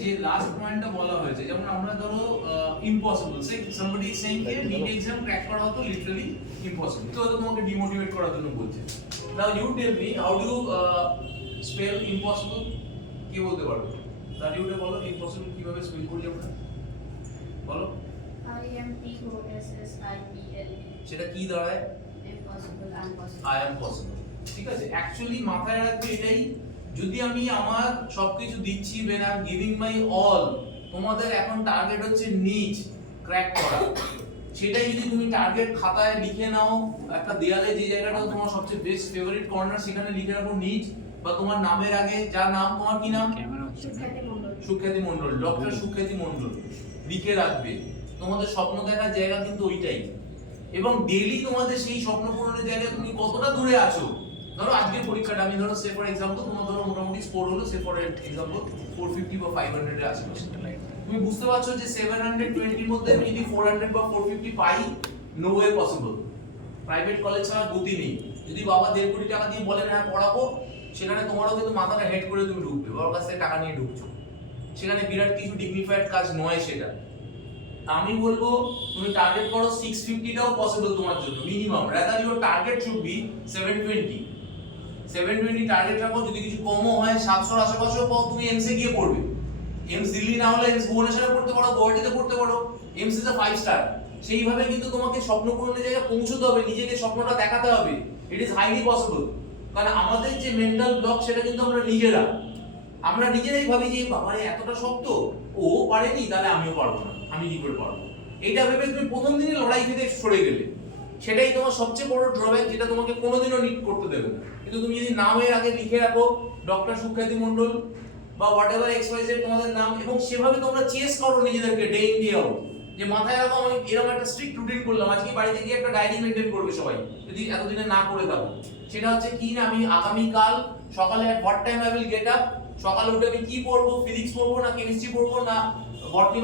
যে লাস্ট পয়েন্টটা বলা হয়েছে, যেমন আমরা ধরো impossible, say somebody is saying যে নিট এক্সাম ক্র্যাক করা হতো লিটারালি ইম্পসিবল, তো তোমাকে ডিমোটিভেট করার জন্য বলছে। Now you tell me how do spell impossible, কি বলতে পারবে? তার ইউটা বলো, ইম্পসিবল কিভাবে স্পেল করি আমরা, বলো। IMPOSSIBLE, সেটা কি দাঁড়ায়? impossible, impossible, I am possible. ঠিক আছে, অ্যাকচুয়ালি মাথায় রাখবে এটাই, যদি আমি আমার সবকিছু দিচ্ছি, when I am giving my all, তোমাদের এখন টার্গেট হচ্ছে নিচ ক্র্যাক করা, সেটাই যদি তুমি টার্গেট খাতায় লিখে নাও, একটা দেয়ালে যে জায়গাটা তোমার সবচেয়ে বেস্ট ফেভারিট কর্নার সেখানে লিখে রাখো নিচ, বা তোমার নামের আগে যার নাম, তোমার কি নাম? সুখ্যাতি মণ্ডল, সুখ্যাতি মণ্ডল, ডক্টর সুখ্যাতি মণ্ডল লিখে রাখবে। তোমাদের স্বপ্ন দেখার জায়গা কিন্তু ওইটাই, এবং ডেইলি তোমাদের সেই স্বপ্ন পূরণের জায়গায় তুমি কতটা দূরে আছো। ধরো আজকের পরীক্ষাটা আমি ধরো সে ফর এক্সাম্পল, তোমার ধরো মোটামুটি স্কোর হলো সে ফর এক্সাম্পল 450 বা 500 এর আশেপাশে, তুমি বুঝতে পারছো যে 720 এর মধ্যে আমি যদি 400 বা 450 পাই, no way possible. Private college ছাড়া গতি নেই। যদি বাবা 1.5 কোটি টাকা দিয়ে বলেন হ্যাঁ পড়াবো, সেখানে তোমারও কিন্তু মাথাটা হেড করে তুমি ঢুকবে, বাবার কাছ থেকে টাকা নিয়ে ঢুকছো, সেখানে বিরাট কিছু ডিগনিফাইড কাজ নয় সেটা। আমি বলবো তুমি টার্গেট করো 650টাও পসিবল তোমার জন্য minimum, rather your target should be 720 target রাখো। যদি কিছু কমও হয় 700 আশেপাশেও পাও, তুমি এমস এ গিয়ে পড়বে। এমস দিল্লি না হলে এমস ভুবনেশ্বরে পড়তে পারো, গুয়াহাটিতে পড়তে পারো, এমস ইজ আ 5 স্টার। সেইভাবে কিন্তু তোমাকে স্বপ্ন পূরণের জায়গায় পৌঁছতে হবে, নিজেকে স্বপ্নটা দেখাতে হবে। It is highly possible. কারণ আমাদের যে মেন্টাল ব্লক সেটা কিন্তু আমরা নিজেরাই ভাবি যে বাবা এতটা শক্ত, ও পারেনি তাহলে আমিও পারবো না, আমি কি করে পারবো। এইটা ভেবে তুমি প্রথম দিনই লড়াই থেকে সরে গেলে, সেটাই তোমার সবচেয়ে বড় ড্রব্যাক, যেটা তোমাকে কোনোদিনও নিট করতে দেবে না। কিন্তু তুমি যদি নামের আগে লিখে রাখো ডক্টর সুখ্যাতি মণ্ডল বা হোয়াট এভার XYZ তোমাদের নাম, এবং সেভাবে তোমরা চেস করো নিজেদেরকে ডে ইন ডে আউট, যে মাথায় রাখো আমি এরকম একটা স্ট্রিক্ট রুটিন করলাম, আজকে বাড়িতে গিয়ে একটা ডায়েরি মেইনটেইন করবে সবাই, যদি এতদিনে না করে থাকো। সেটা হচ্ছে কি না, আমি আগামীকাল সকালে at what time I will get up, সকালে উঠে আমি কি পড়বো, ফিজিক্স পড়বো না কেমিস্ট্রি পড়বো না বটনি